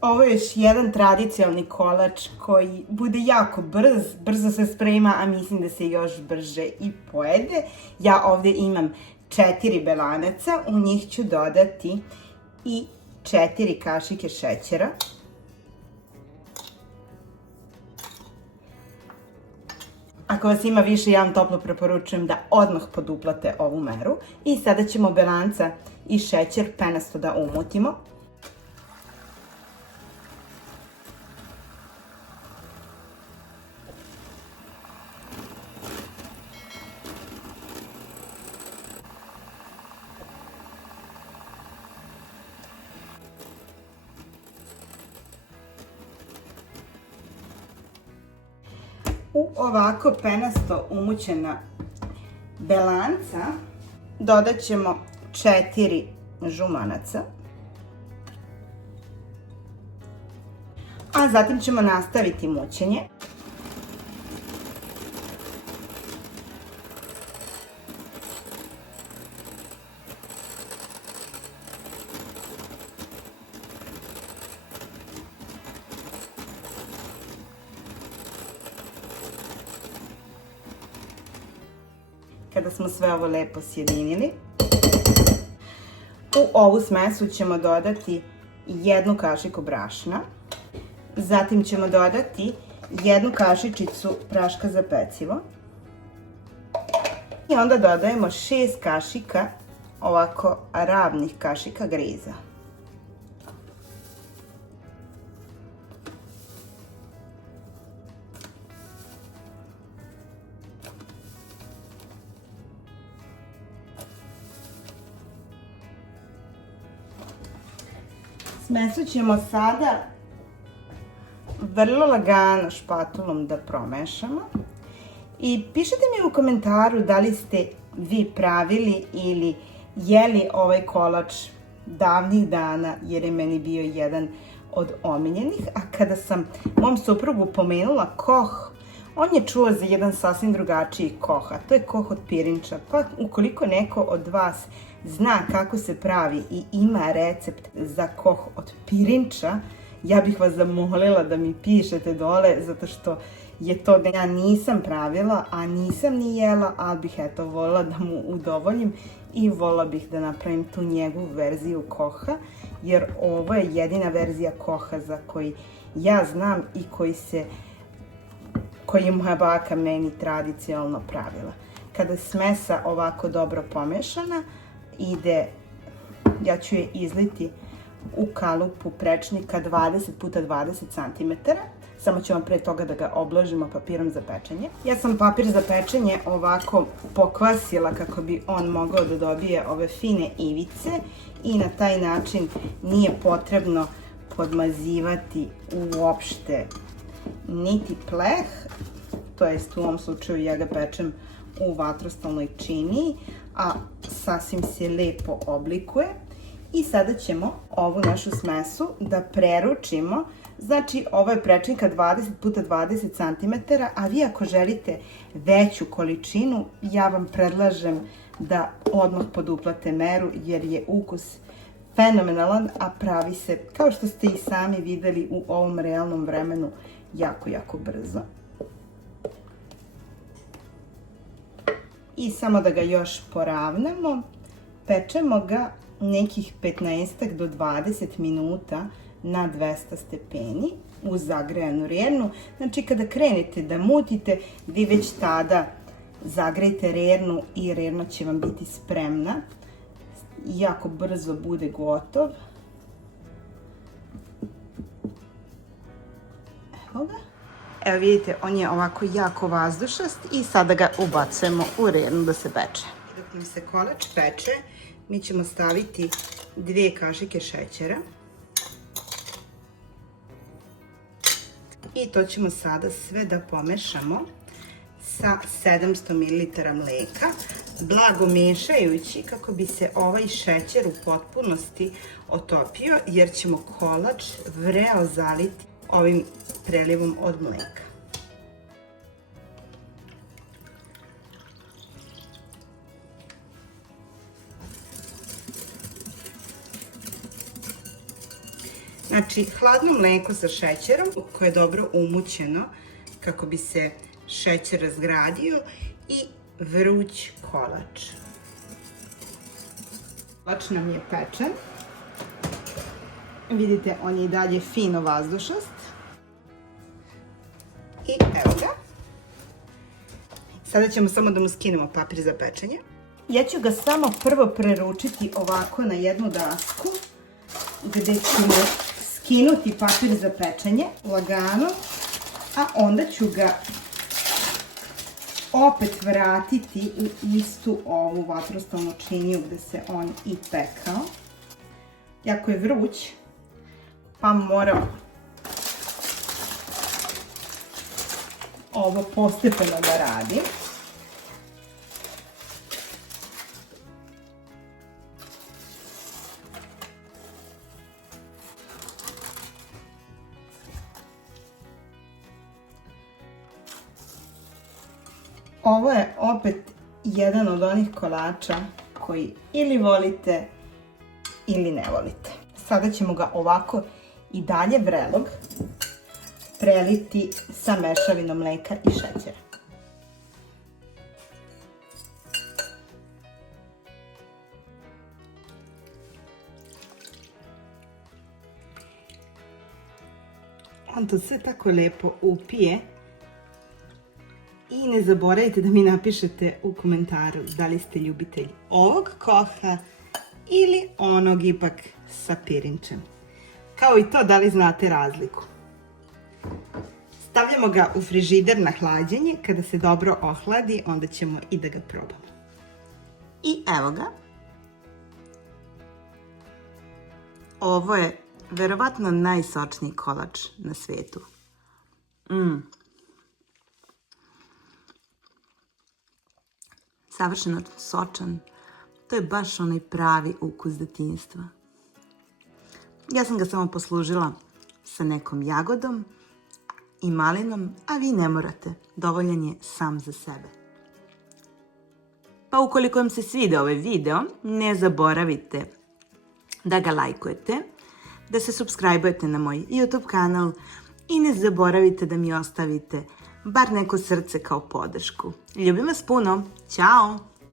Ovo je još jedan tradicionalni kolač koji bude jako brzo se sprema, a mislim da se još brže i pojede. Ja ovde imam 4 belanaca, u njih ću dodati i 4 kašike šećera. Ako vas ima više, ja vam toplo preporučujem da odmah poduplate ovu meru. I sada ćemo belanca i šećer penasto da umutimo. U ovako penasto umućena belanca dodat ćemo 4 žumanaca, a zatim ćemo nastaviti mućenje. Kada smo sve ovo lepo sjedinili, u ovu smesu ćemo dodati 1 kašiku brašna, zatim ćemo dodati 1 kašičicu praška za pecivo i onda dodajemo 6 kašika ovako ravnih kašika griza. Smesu ćemo sada vrlo lagano špatulom da promešamo i pišite mi u komentaru da li ste vi pravili ili jeli ovaj kolač davnih dana, jer je meni bio jedan od omiljenih. A kada sam mom suprugu pomenula koh, on je čuo za jedan sasvim drugačiji koh, a to je koh od pirinča. Pa ukoliko neko od vas zna kako se pravi i ima recept za koh od pirinča, ja bih vas zamolila da mi pišete dole, zato što je to da ja nisam pravila, a nisam ni jela, ali bih eto volila da mu udovoljim i volila bih da napravim tu njegovu verziju koha, jer ovo je jedina verzija koha za koji ja znam i koji je moja baka meni tradicionalno pravila. Kada je smesa ovako dobro pomešana, ja ću je izliti u kalupu prečnika 20 x 20 cm. Samo ćemo pre toga da ga obložimo papirom za pečenje. Ja sam papir za pečenje ovako pokvasila kako bi on mogao da dobije ove fine ivice i na taj način nije potrebno podmazivati uopšte niti pleh, to jest u ovom slučaju ja ga pečem u vatrostalnoj činiji, a sasvim se lepo oblikuje. I sada ćemo ovu našu smesu da preručimo. Znači, ovo je prečnika 20 x 20 cm, a vi ako želite veću količinu, ja vam predlažem da odmah poduplate meru, jer je ukus fenomenalan, a pravi se, kao što ste i sami videli u ovom realnom vremenu, jako brzo. I samo da ga još poravnamo, pečemo ga nekih 15 do 20 minuta na 200 stepeni u zagrejanu rernu. Znači, kada krenete da mutite, vi već tada zagrejte rernu i rerna će vam biti spremna. Jako brzo bude gotov. Evo ga. Evo vidite, on je ovako jako vazdušast i sada ga ubacujemo u rernu da se peče. Dok nam se kolač peče, mi ćemo staviti 2 kašike šećera. I to ćemo sada sve da pomešamo sa 700 ml mleka, blago mešajući kako bi se ovaj šećer u potpunosti otopio, jer ćemo kolač vreo zaliti ovim prelivom od mleka. Znači, hladno mleko sa šećerom koje je dobro umućeno kako bi se šećer razgradio i vruć kolač. Kolač nam je pečen. Vidite, on je i dalje fino vazdušast. I evo ga. Sada ćemo samo da mu skinemo papir za pečenje. Ja ću ga samo prvo preručiti ovako na jednu dasku, gde ćemo skinuti papir za pečenje, lagano, a onda ću ga opet vratiti u istu ovu vatrostalnu činiju gde se on i pekao. Jako je vruć, pa moram ovo postepeno da radim. Ovo je opet jedan od onih kolača koji ili volite ili ne volite. Sada ćemo ga ovako i dalje vrelog preliti sa mešavinom mleka i šećera. On to sve tako lepo upije. I ne zaboravite da mi napišete u komentaru da li ste ljubitelj ovog koha ili onog ipak sa pirinčem. Kao i to da li znate razliku. Stavljamo ga u frižider na hlađenje. Kada se dobro ohladi, onda ćemo i da ga probamo. I evo ga. Ovo je verovatno najsočniji kolač na svetu. Savršeno sočan. To je baš onaj pravi ukus detinjstva. Ja sam ga samo poslužila sa nekom jagodom i malinom, a vi ne morate. Dovoljan je sam za sebe. Pa ukoliko vam se svidio ovaj video, ne zaboravite da ga lajkujete, da se subscribe-ujete na moj YouTube kanal i ne zaboravite da mi ostavite bar neko srce kao podršku. Ljubim vas puno. Ćao!